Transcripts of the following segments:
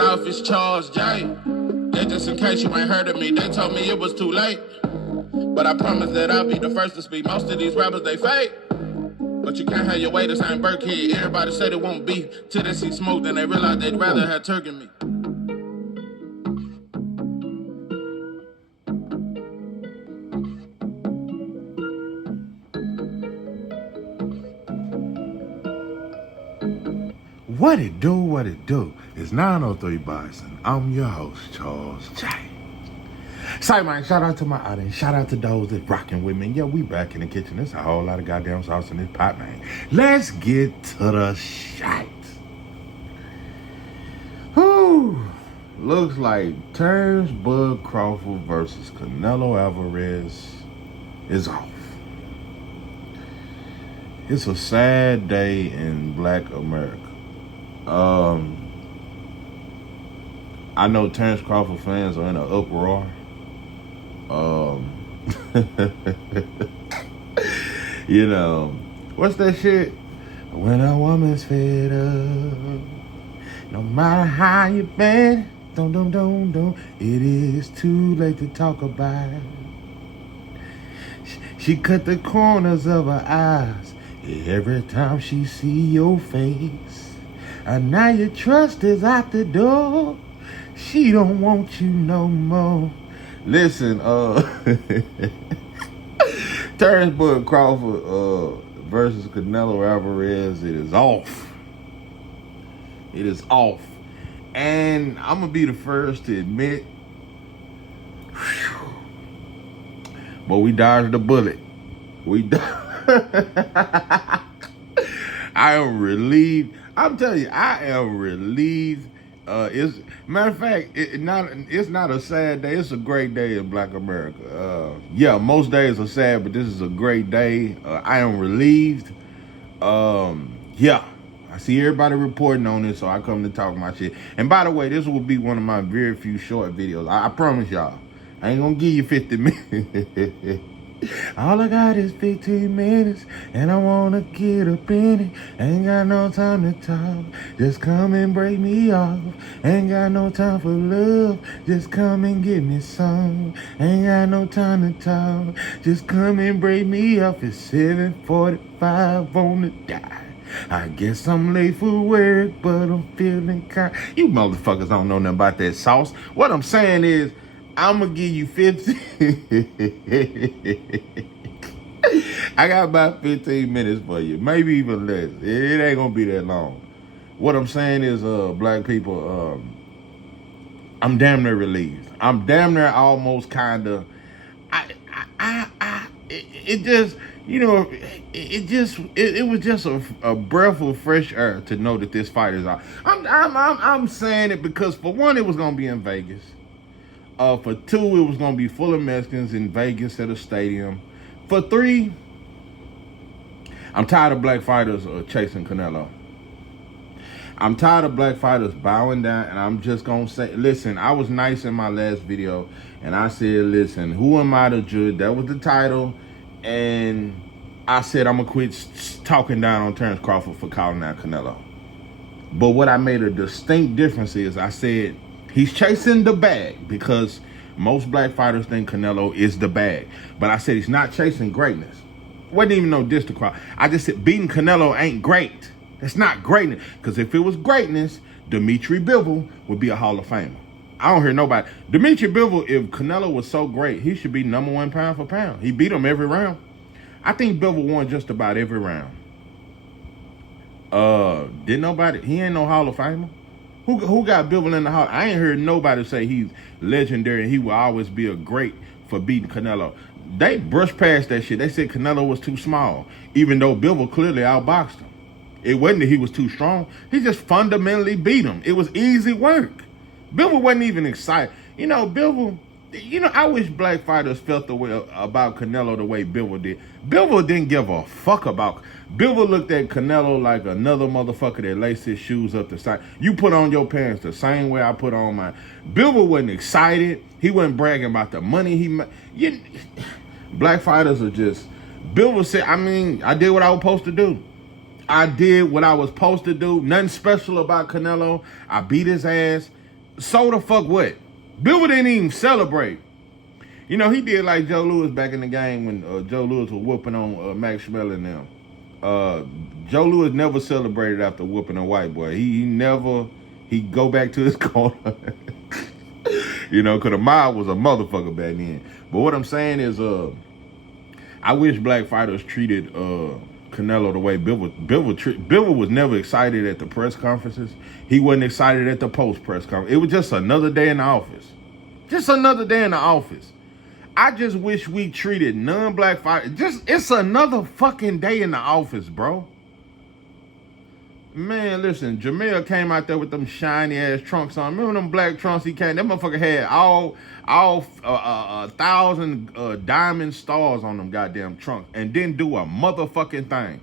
off is Charles J. That just in case you ain't heard of me, they told me it was too late. But I promise that I'll be the first to speak. Most of these rappers, they fake. But you can't have your way, this ain't Burkhead. Everybody said it won't be till they see smoke, then they realize they'd rather have turkey meat. What it do, what it do. It's 903 Bison. I'm your host, Charles J. Say, man, shout out to my audience. Shout out to those that rocking with me. Yeah, we back in the kitchen. There's a whole lot of goddamn sauce in this pot, man. Let's get to the shite. Whew. Looks like Terrance Crawford versus Canelo Alvarez is off. It's a sad day in Black America. I know Terrance Crawford fans are in an uproar. You know, what's that shit? When a woman's fed up, no matter how you been, don't, it is too late to talk about it. She cut the corners of her eyes every time she see your face. And now your trust is out the door. She don't want you no more. Listen, Terrance Crawford versus Canelo Alvarez, it is off. It is off. And I'm gonna be the first to admit, but we dodged the bullet. I am relieved. I'm telling you, I am relieved. Matter of fact, it's not a sad day. It's a great day in Black America. Yeah, most days are sad, but this is a great day. I am relieved. Yeah, I see everybody reporting on this, so I come to talk my shit. And by the way, this will be one of my very few short videos. I promise y'all. I ain't gonna give you 50 minutes. All I got is 15 minutes, and I wanna get up in it. Ain't got no time to talk, just come and break me off. Ain't got no time for love, just come and give me some. Ain't got no time to talk, just come and break me off. It's 7:45 on the dot. I guess I'm late for work, but I'm feeling kind. You motherfuckers don't know nothing about that sauce. What I'm saying is, I'm gonna give you 50. I got about 15 minutes for you, maybe even less. It ain't gonna be that long. What I'm saying is, black people, I'm damn near relieved. I'm damn near almost kind of. It just, you know, it was just a breath of fresh air to know that this fight is out. I'm saying it because for one, it was gonna be in Vegas. For two, it was going to be full of Mexicans in Vegas at a stadium. For three, I'm tired of black fighters chasing Canelo. I'm tired of black fighters bowing down, and I'm just going to say, listen, I was nice in my last video, and I said, listen, who am I to judge? That was the title, and I said I'm going to quit talking down on Terrance Crawford for calling out Canelo. But what I made a distinct difference is I said, he's chasing the bag because most black fighters think Canelo is the bag. But I said he's not chasing greatness. Wasn't even no diss to crowd. I just said beating Canelo ain't great. That's not greatness. Because if it was greatness, Dimitri Bivol would be a Hall of Famer. I don't hear nobody. Dimitri Bivol, if Canelo was so great, he should be #1 pound for pound. He beat him every round. I think Bivol won just about every round. Didn't nobody, he ain't no Hall of Famer. Who got Bivol in the house? I ain't heard nobody say he's legendary and he will always be a great for beating Canelo. They brushed past that shit. They said Canelo was too small, even though Bivol clearly outboxed him. It wasn't that he was too strong. He just fundamentally beat him. It was easy work. Bivol wasn't even excited. You know, Bivol, I wish black fighters felt the way about Canelo the way Bivol did. Bivol didn't give a fuck about. Bivol looked at Canelo like another motherfucker that laced his shoes up the side. You put on your pants the same way I put on mine. Bivol wasn't excited. He wasn't bragging about the money he made. Black fighters are just. Bivol said, I did what I was supposed to do. I did what I was supposed to do. Nothing special about Canelo. I beat his ass. So the fuck what? Bivol didn't even celebrate. You know, he did like Joe Louis back in the game when Joe Louis was whooping on Max Schmeller and them. Joe Louis never celebrated after whooping a white boy. He go back to his corner. You know, because the mob was a motherfucker back then. But what I'm saying is, I wish black fighters treated Canelo the way Bivol was never excited at the press conferences. He wasn't excited at the post press conference. It was just another day in the office. Just another day in the office. I just wish we treated non-black fighters. It's another fucking day in the office, bro. Man, listen, Jamel came out there with them shiny ass trunks on. Remember them black trunks he came? That motherfucker had all 1,000 diamond stars on them goddamn trunks and didn't do a motherfucking thing.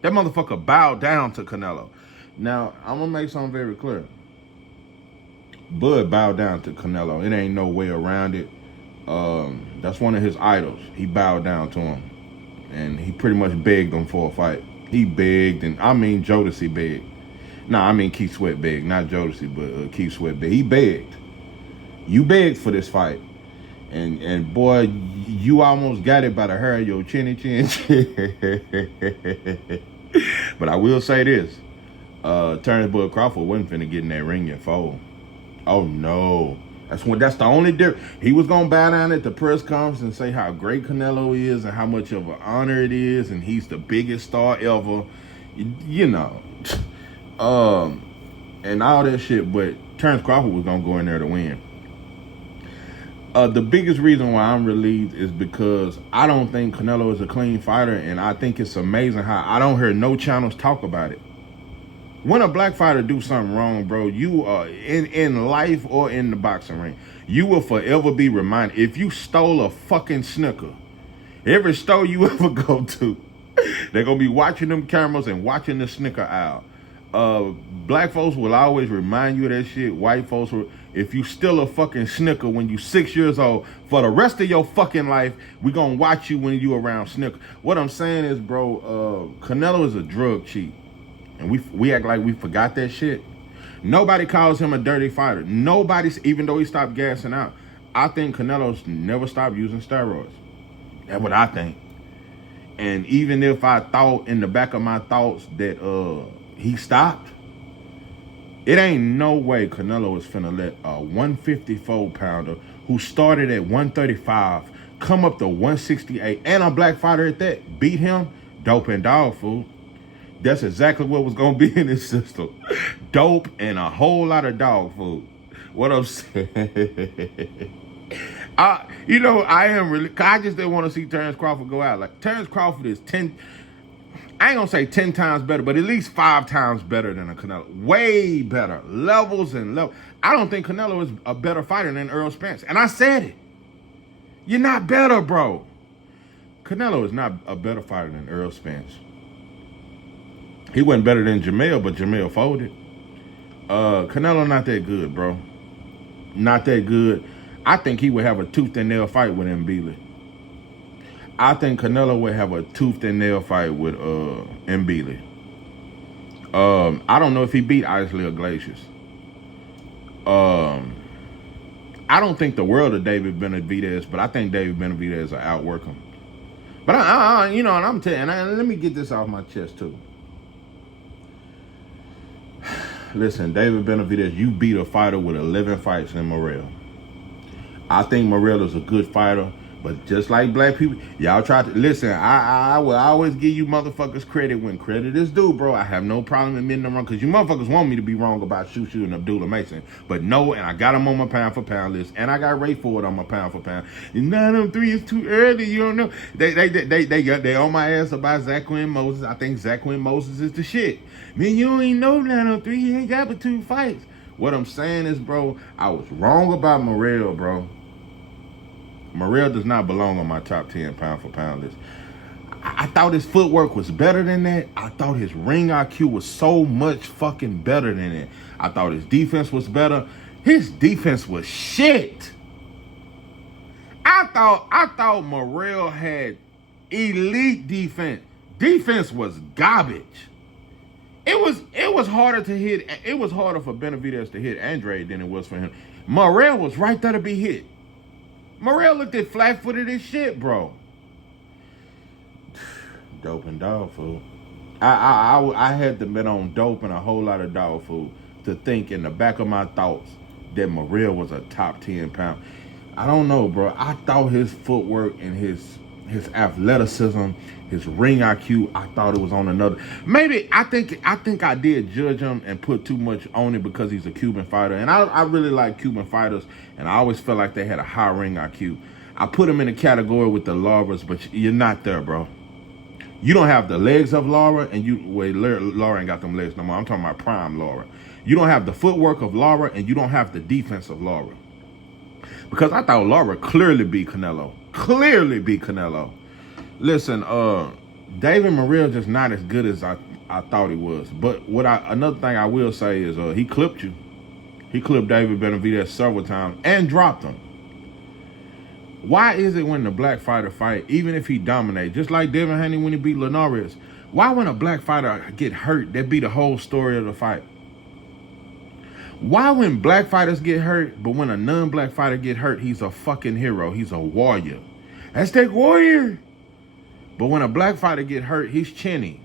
That motherfucker bowed down to Canelo. Now, I'm gonna make something very clear. Bud bowed down to Canelo. It ain't no way around it. That's one of his idols. He bowed down to him. And he pretty much begged him for a fight. He begged, and I mean Jodeci begged. Nah, I mean Keith Sweat begged. Not Jodeci, but Keith Sweat begged. He begged. You begged for this fight. And boy, you almost got it by the hair of your chinny chin. But I will say this. Terrance Bud Crawford wasn't finna get in that ring and fold. Oh no. That's the only difference. He was gonna bow down at the press conference and say how great Canelo is and how much of an honor it is, and he's the biggest star ever, you know, and all that shit. But Terrance Crawford was gonna go in there to win. The biggest reason why I'm relieved is because I don't think Canelo is a clean fighter, and I think it's amazing how I don't hear no channels talk about it. When a black fighter do something wrong, bro, you are in life or in the boxing ring, you will forever be reminded. If you stole a fucking Snicker, every store you ever go to, they're gonna be watching them cameras and watching the Snicker aisle. Black folks will always remind you of that shit. White folks will. If you steal a fucking Snicker when you 6 years old, for the rest of your fucking life, we gonna watch you when you around Snicker. What I'm saying is, bro, Canelo is a drug cheat. And we act like we forgot that shit. Nobody calls him a dirty fighter. Nobody's, even though he stopped gassing out. I think Canelo's never stopped using steroids. That's what I think. And even if I thought in the back of my thoughts that he stopped, it ain't no way Canelo is finna let a 154-pounder who started at 135 come up to 168 and a black fighter at that beat him. Dope and dog food. That's exactly what was gonna be in his system. Dope and a whole lot of dog food. What I'm saying. I am really, I just didn't want to see Terrance Crawford go out. Like, Terrance Crawford is I ain't gonna say 10 times better, but at least 5 times better than a Canelo. Way better. Levels and levels. I don't think Canelo is a better fighter than Errol Spence. And I said it. You're not better, bro. Canelo is not a better fighter than Errol Spence. He wasn't better than Jamel, but Jamel folded. Canelo not that good, bro. Not that good. I think he would have a tooth and nail fight with Mbili. I think Canelo would have a tooth and nail fight with Mbili. I don't know if he beat Isley or Glacius. I don't think the world of David Benavidez, but I think David Benavidez will outwork him. But and I'm telling, let me get this off my chest too. Listen, David Benavidez, you beat a fighter with 11 fights in Morrell. I think Morrell is a good fighter, but just like black people, y'all try to listen. I will always give you motherfuckers credit when credit is due, bro. I have no problem admitting I'm wrong, because you motherfuckers want me to be wrong about Shushu and Abdullah Mason, but no, and I got him on my pound for pound list, and I got Ray Ford on my pound for pound. 903 is too early, you don't know. They on my ass about Zaquin Moses. I think Zaquin Moses is the shit. Man, you ain't know 903. He ain't got but 2 fights. What I'm saying is, bro, I was wrong about Morrell, bro. Morrell does not belong on my top 10 pound for pound list. I thought his footwork was better than that. I thought his ring IQ was so much fucking better than it. I thought his defense was better. His defense was shit. I thought Morrell had elite defense. Defense was garbage. It was harder to hit. It was harder for Benavidez to hit Andrade than it was for him. Morrell was right there to be hit. Morrell looked at flat-footed as shit, bro. Dope and dog food. I had to bet on dope and a whole lot of dog food to think in the back of my thoughts that Morrell was a top 10 pound. I don't know, bro. I thought his footwork and his athleticism, his ring IQ, I thought it was on another. Maybe I think I did judge him and put too much on it because he's a Cuban fighter, and I really like Cuban fighters, and I always felt like they had a high ring IQ. I put him in a category with the Lauras, but you're not there, bro. You don't have the legs of Lara, and Lara ain't got them legs no more. I'm talking about prime Lara. You don't have the footwork of Lara, and you don't have the defense of Lara. Because I thought Lara clearly beat Canelo. Listen, David Morrell just not as good as I thought he was. But another thing I will say is he clipped you. He clipped David Benavidez several times and dropped him. Why is it when the black fighter fight, even if he dominates, just like Devin Haney when he beat Linares, why when a black fighter get hurt, that be the whole story of the fight? Why when black fighters get hurt, but when a non-black fighter get hurt, he's a fucking hero. He's a warrior. Aztec warrior. But when a black fighter get hurt, he's chinny.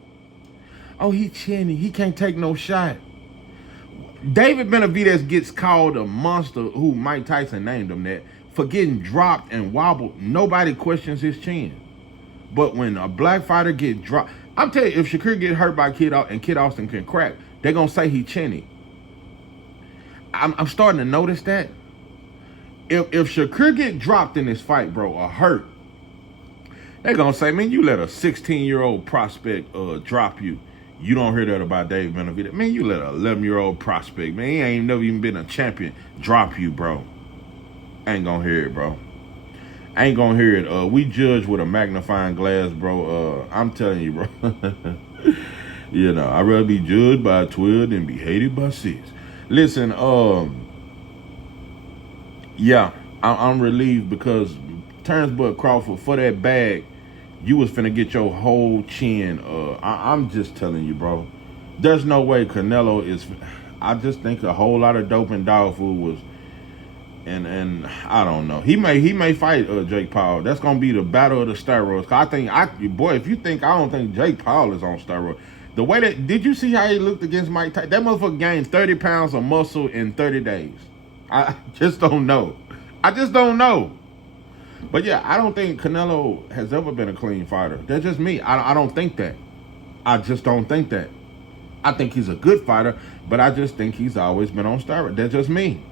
Oh, he chinny. He can't take no shot. David Benavidez gets called a monster, who Mike Tyson named him that, for getting dropped and wobbled. Nobody questions his chin. But when a black fighter get dropped, I'm telling you, if Shakur get hurt by Kid Austin can crack, they're going to say he chinny. I'm starting to notice that. If Shakur get dropped in this fight, bro, or hurt, they're going to say, man, you let a 16-year-old prospect drop you. You don't hear that about Dave Benavidez. Man, you let an 11-year-old prospect, man, he ain't never even been a champion, drop you, bro. Ain't going to hear it, bro. Ain't going to hear it. We judge with a magnifying glass, bro. I'm telling you, bro. You know, I'd rather be judged by 12 than be hated by 6. Listen, yeah, I'm relieved because Terrance Bud Crawford, for that bag, you was finna get your whole chin. I'm just telling you, bro. There's no way Canelo is. I just think a whole lot of dope and dog food was, and I don't know. He may fight Jake Paul. That's gonna be the battle of the steroids. Cause if you think I don't think Jake Paul is on steroids. The way did you see how he looked against Mike Tyson? That motherfucker gained 30 pounds of muscle in 30 days. I just don't know. But yeah, I don't think Canelo has ever been a clean fighter. That's just me. I don't think that. I just don't think that. I think he's a good fighter, but I just think he's always been on steroids. That's just me.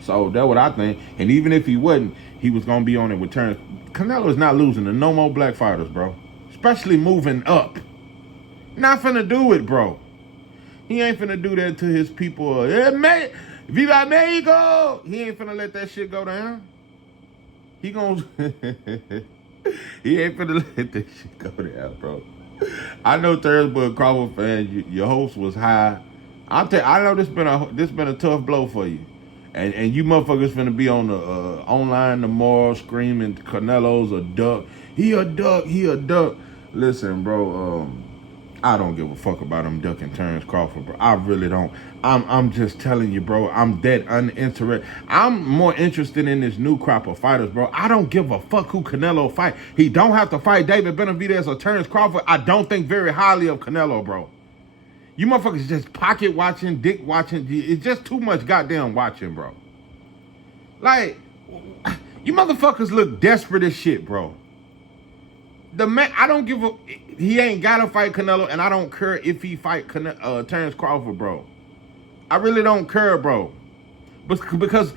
So that's what I think. And even if he wasn't, he was going to be on it with Terrance. Canelo is not losing to no more black fighters, bro. Especially moving up. Not finna do it, bro. He ain't finna do that to his people. Viva Mexico! He ain't finna let that shit go down. He ain't finna let that shit go down, bro. I know Terrance Bud Crawford fan, your hopes was high. I know this been a tough blow for you. And you motherfuckers finna be on the online tomorrow screaming Canelo's a duck. He a duck. Listen, bro, I don't give a fuck about him ducking Terrance Crawford, bro. I really don't. I'm just telling you, bro. I'm dead uninterested. I'm more interested in this new crop of fighters, bro. I don't give a fuck who Canelo fight. He don't have to fight David Benavidez or Terrance Crawford. I don't think very highly of Canelo, bro. You motherfuckers just pocket watching, dick watching. It's just too much goddamn watching, bro. Like, you motherfuckers look desperate as shit, bro. The man, I don't give a. He ain't gotta fight Canelo, and I don't care if he fight Terrance Crawford, bro. I really don't care, bro. Because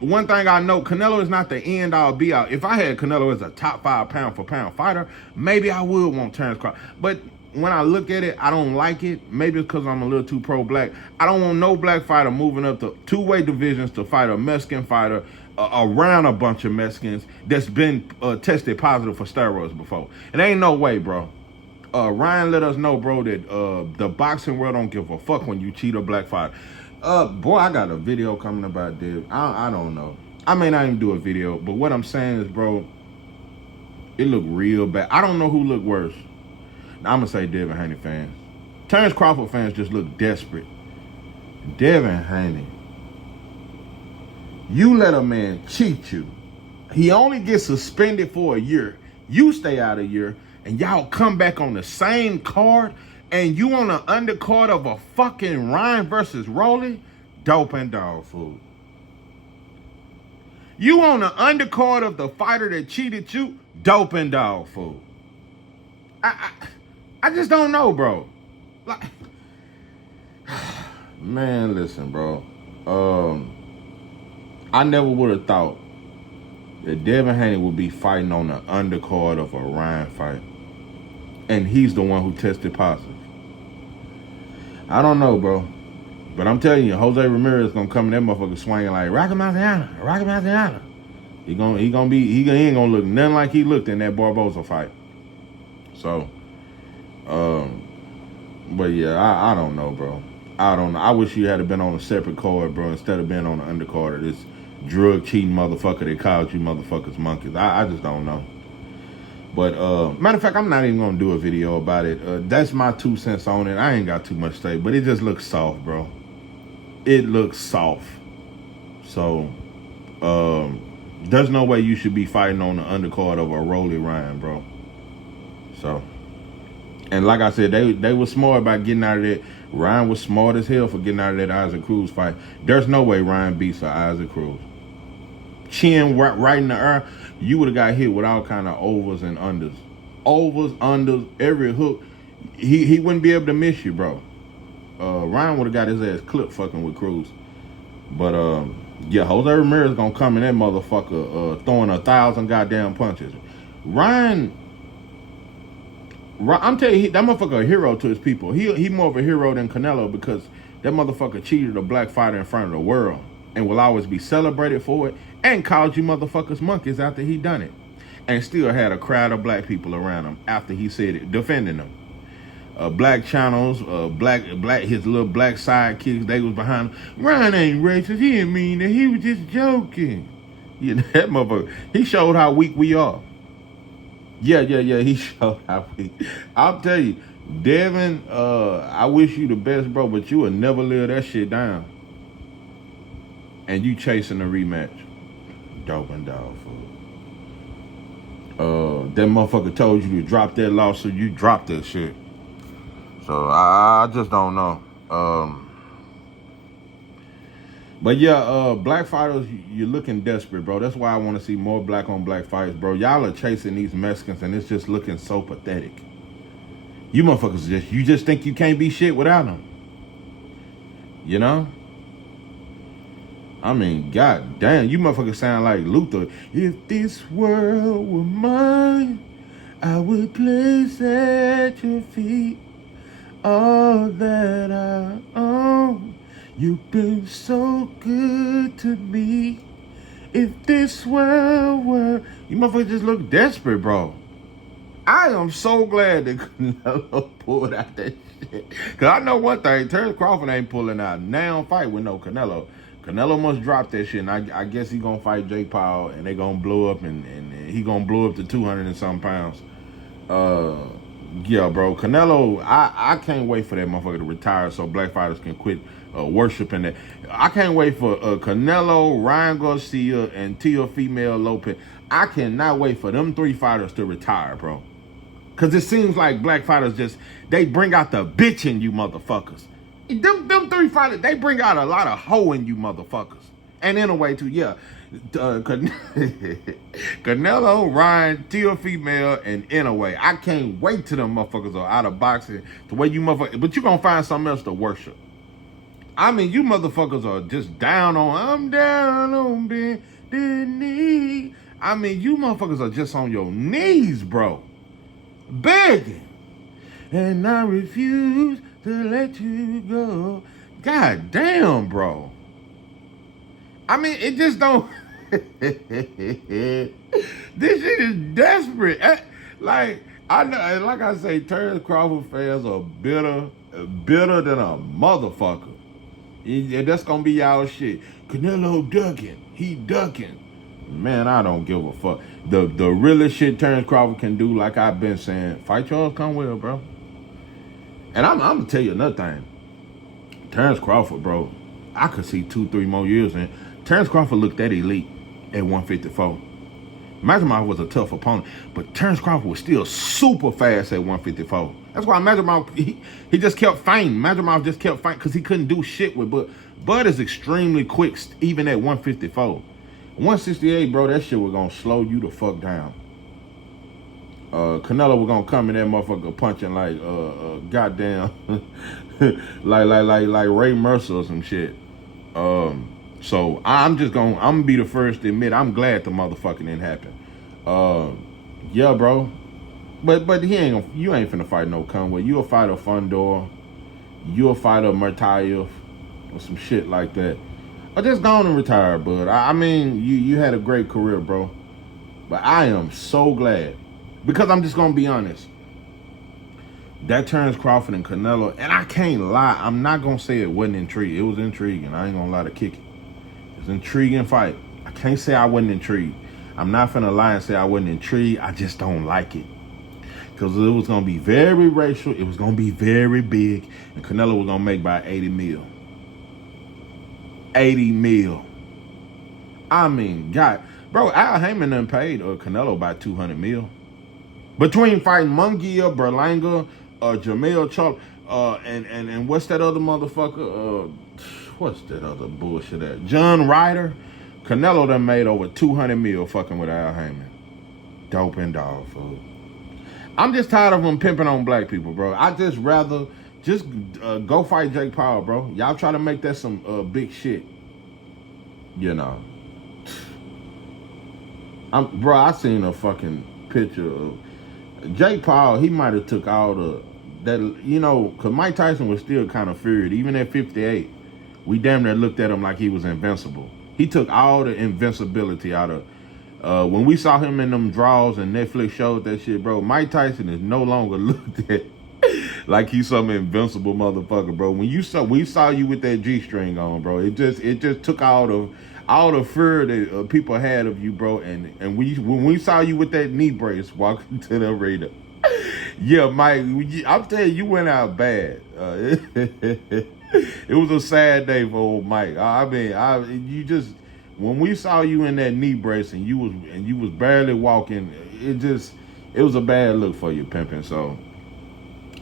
one thing I know, Canelo is not the end all be all. If I had Canelo as a top 5 pound for pound fighter, maybe I would want Terrance Crawford. But when I look at it, I don't like it. Maybe it's because I'm a little too pro-black. I don't want no black fighter moving up to two-weight divisions to fight a Mexican fighter around a bunch of Mexicans that's been tested positive for steroids before. And ain't no way, bro. Ryan let us know, bro, that the boxing world don't give a fuck when you cheat a black fighter. Boy, I got a video coming about this. I don't know. I may not even do a video, but what I'm saying is, bro, it look real bad. I don't know who looked worse. I'm gonna say Devin Haney fans. Terrance Crawford fans just look desperate. Devin Haney, you let a man cheat you. He only gets suspended for a year. You stay out a year, and y'all come back on the same card, and you on the undercard of a fucking Ryan versus Rolly? Dope and dog food. You on the undercard of the fighter that cheated you? Dope and dog food. I just don't know, bro. Like, man, listen, bro. I never would have thought that Devin Haney would be fighting on the undercard of a Ryan fight. And he's the one who tested positive. I don't know, bro. But I'm telling you, Jose Ramirez gonna come in that motherfucker swinging like Rocky Marciano, Rocky Marciano. He ain't gonna look nothing like he looked in that Barboza fight. So, but yeah, I don't know, bro. I don't know. I wish you had been on a separate card, bro, instead of being on the undercard of this drug cheating motherfucker that called you motherfuckers monkeys. I just don't know. But matter of fact, I'm not even gonna do a video about it. That's my 2 cents on it. I ain't got too much to say, but it just looks soft, bro. It looks soft. So there's no way you should be fighting on the undercard of a Rolly Ryan, bro. So, and like I said, they were smart about getting out of that. Ryan was smart as hell for getting out of that Isaac Cruz fight. There's no way Ryan beats Isaac Cruz. Chin right in the air, you would have got hit with all kind of overs and unders. Overs, unders, every hook. He wouldn't be able to miss you, bro. Ryan would have got his ass clipped fucking with Cruz. But yeah, Jose Ramirez gonna come in that motherfucker throwing 1,000 goddamn punches. Ryan, I'm telling you, that motherfucker a hero to his people. He more of a hero than Canelo because that motherfucker cheated a black fighter in front of the world and will always be celebrated for it and called you motherfuckers monkeys after he done it. And still had a crowd of black people around him after he said it, defending him. Black channels, his little black sidekicks, they was behind him. Ryan ain't racist, he didn't mean that, he was just joking. Yeah, that motherfucker, he showed how weak we are. Yeah, he showed how weak. I'll tell you, Devin, I wish you the best, bro, but you will never live that shit down. And you chasing a rematch. Dope and dog food. That motherfucker told you to drop that lawsuit, you dropped that shit. So I just don't know. But yeah, black fighters, you're looking desperate, bro. That's why I want to see more black on black fights, bro. Y'all are chasing these Mexicans and it's just looking so pathetic. You motherfuckers you just think you can't be shit without them. You know? I mean, god damn, you motherfuckers sound like Luther. If this world were mine, I would place at your feet all that I own. You've been so good to me. If this world were... You motherfuckers just look desperate, bro. I am so glad that Canelo pulled out that shit. Because I know one thing, Terrance Crawford ain't pulling out now fight with no Canelo. Canelo must drop that shit, and I guess he gonna fight Jake Paul, and they gonna blow up, and he gonna blow up to 200 and some pounds. Yeah, bro, Canelo, I can't wait for that motherfucker to retire so black fighters can quit worshiping that. I can't wait for Canelo, Ryan Garcia, and Teofimo Lopez. I cannot wait for them 3 fighters to retire, bro. Because it seems like black fighters just, they bring out the bitch in you motherfuckers. Them 3 fighters, they bring out a lot of hoe in you motherfuckers. And in a way too, yeah. Canelo, Ryan, Teofimo, and in a way, I can't wait till them motherfuckers are out of boxing. The way you motherfuckers, but you gonna find something else to worship. I mean, you motherfuckers are just down on, I'm down on bended knee. I mean, you motherfuckers are just on your knees, bro. Begging. And I refuse to let you go. God damn, bro. I mean, it just don't... This shit is desperate. Like I say, Terrance Crawford fans are bitter than a motherfucker. That's gonna be y'all shit. Canelo ducking. He ducking. Man, I don't give a fuck. The realest shit Terrance Crawford can do, like I've been saying, fight Charles Conwell, bro. And I'm gonna tell you another thing. Terrance Crawford, bro, I could see 2-3 more years in. Terrance Crawford looked that elite at 154. Mazurov was a tough opponent, but Terrance Crawford was still super fast at 154. That's why Mazurov, he just kept fighting. Mazurov just kept fighting because he couldn't do shit with Bud. Bud is extremely quick, even at 154. 168, bro, that shit was gonna slow you the fuck down. Canelo was gonna come in that motherfucker punching like goddamn like Ray Mercer or some shit. So I'm gonna be the first to admit I'm glad the motherfucking didn't happen. Yeah, bro. But you ain't finna fight no Conway. You'll fight a Fondor. You'll fight a Murtayev or some shit like that. Or just go on and retire, bud. I mean, you had a great career, bro. But I am so glad. Because I'm just gonna be honest. That Terrance Crawford and Canelo, and I can't lie, I'm not gonna say it wasn't intriguing. It was intriguing. I ain't gonna lie to kick it. It was an intriguing fight. I can't say I wasn't intrigued. I'm not finna lie and say I wasn't intrigued. I just don't like it. Because it was gonna be very racial, it was gonna be very big, and Canelo was gonna make about 80 mil. 80 mil. I mean, God, bro, Al Heyman done paid Canelo about 200 mil. Between fighting Munguia, Berlanga, Jamel Charles, and what's that other motherfucker? What's that other bullshit at? John Ryder. Canelo done made over 200 mil fucking with Al Heyman. Dope and dog food. I'm just tired of them pimping on black people, bro. I just rather go fight Jake Paul, bro. Y'all try to make that some big shit. You know. Bro, I seen a fucking picture of Jake Paul. He might have took all that, you know, because Mike Tyson was still kind of feared. Even at 58, we damn near looked at him like he was invincible. He took all the invincibility out of, when we saw him in them draws and Netflix showed that shit, bro, Mike Tyson is no longer looked at like he's some invincible motherfucker, bro. When we saw you with that G-string on, bro, it just took all the fear that people had of you, bro. And when we saw you with that knee brace walking to the arena, yeah, Mike, I'm telling you went out bad. It was a sad day for old Mike. I mean, when we saw you in that knee brace and you was barely walking, it was a bad look for you, pimping. So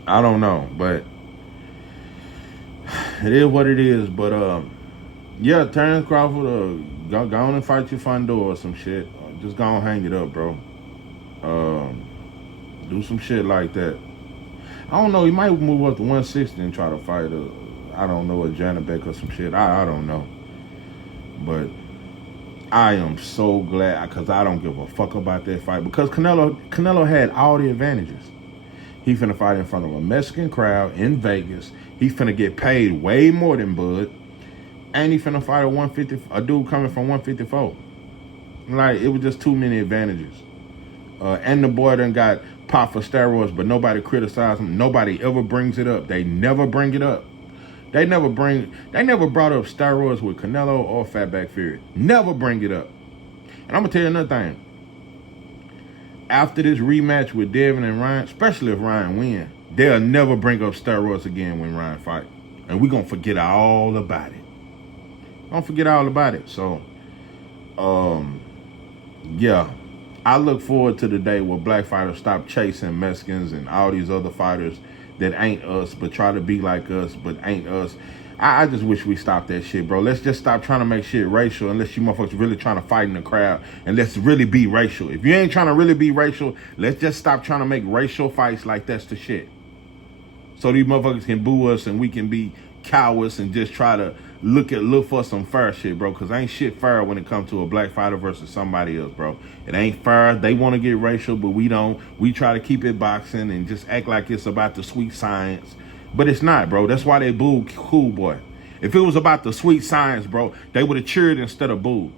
I don't know, but it is what it is. But yeah, Terrance Crawford, go on and fight your Fondor or some shit. Just go on and hang it up, bro. Do some shit like that. I don't know. He might move up to 160 and try to fight I don't know, a Janabek or some shit. I don't know. But I am so glad, because I don't give a fuck about that fight. Because Canelo had all the advantages. He finna fight in front of a Mexican crowd in Vegas. He finna get paid way more than Bud. And he finna fight a dude coming from 154. Like, it was just too many advantages. And the boy done got popped for steroids, but nobody criticized him. Nobody ever brings it up. They never bring it up. They never brought up steroids with Canelo or Fatback Fury. Never bring it up. And I'm gonna tell you another thing. After this rematch with Devin and Ryan, especially if Ryan win, they'll never bring up steroids again when Ryan fight. And we're gonna forget all about it. Don't forget all about it. So, yeah. I look forward to the day where black fighters stop chasing Mexicans and all these other fighters that ain't us, but try to be like us, but ain't us. I just wish we stopped that shit, bro. Let's just stop trying to make shit racial unless you motherfuckers really trying to fight in the crowd, and let's really be racial. If you ain't trying to really be racial, let's just stop trying to make racial fights like that's the shit. So these motherfuckers can boo us and we can be cowards and just try to look for some fair shit, bro, because ain't shit fair when it comes to a black fighter versus somebody else, bro. It ain't fair. They want to get racial, but we don't. We try to keep it boxing and just act like it's about the sweet science, but it's not, bro. That's why they booed Cool Boy. If it was about the sweet science, bro, they would have cheered instead of booed,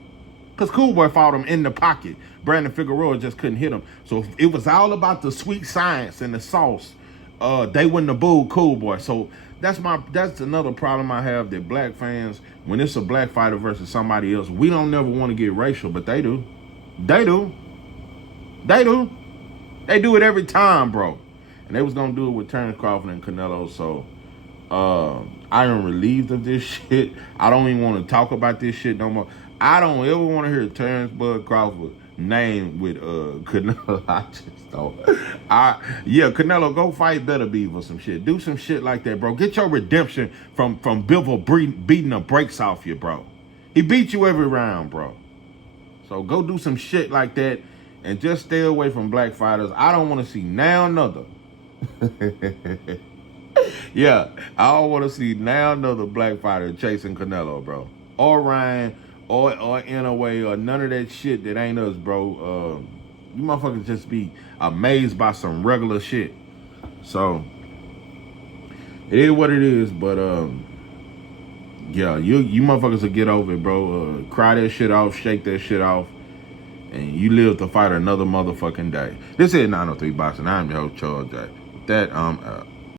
because Cool Boy fought him in the pocket. Brandon Figueroa just couldn't hit him. So if it was all about the sweet science and the sauce, they wouldn't have booed Cool Boy. So that's another problem I have, that black fans, when it's a black fighter versus somebody else, we don't never want to get racial, but they do. They do. They do. They do it every time, bro. and they was gonna do it with Terrance Crawford and Canelo. So I am relieved of this shit. I don't even want to talk about this shit no more. I don't ever want to hear Terrance Bud Crawford name with Canelo. I just don't. Canelo, go fight Better Beef or some shit. Do some shit like that, bro. Get your redemption from Bivol beating the brakes off you, bro. He beat you every round, bro. So go do some shit like that and just stay away from black fighters. I don't want to see now another. Yeah, I don't want to see now another black fighter chasing Canelo, bro. Or Ryan, or NOA, or none of that shit that ain't us, bro. You motherfuckers just be amazed by some regular shit. So, it is what it is, but, yeah, you motherfuckers will get over it, bro. Cry that shit off, shake that shit off, and you live to fight another motherfucking day. This is 903 Boxing. I'm your host, Charles J. That,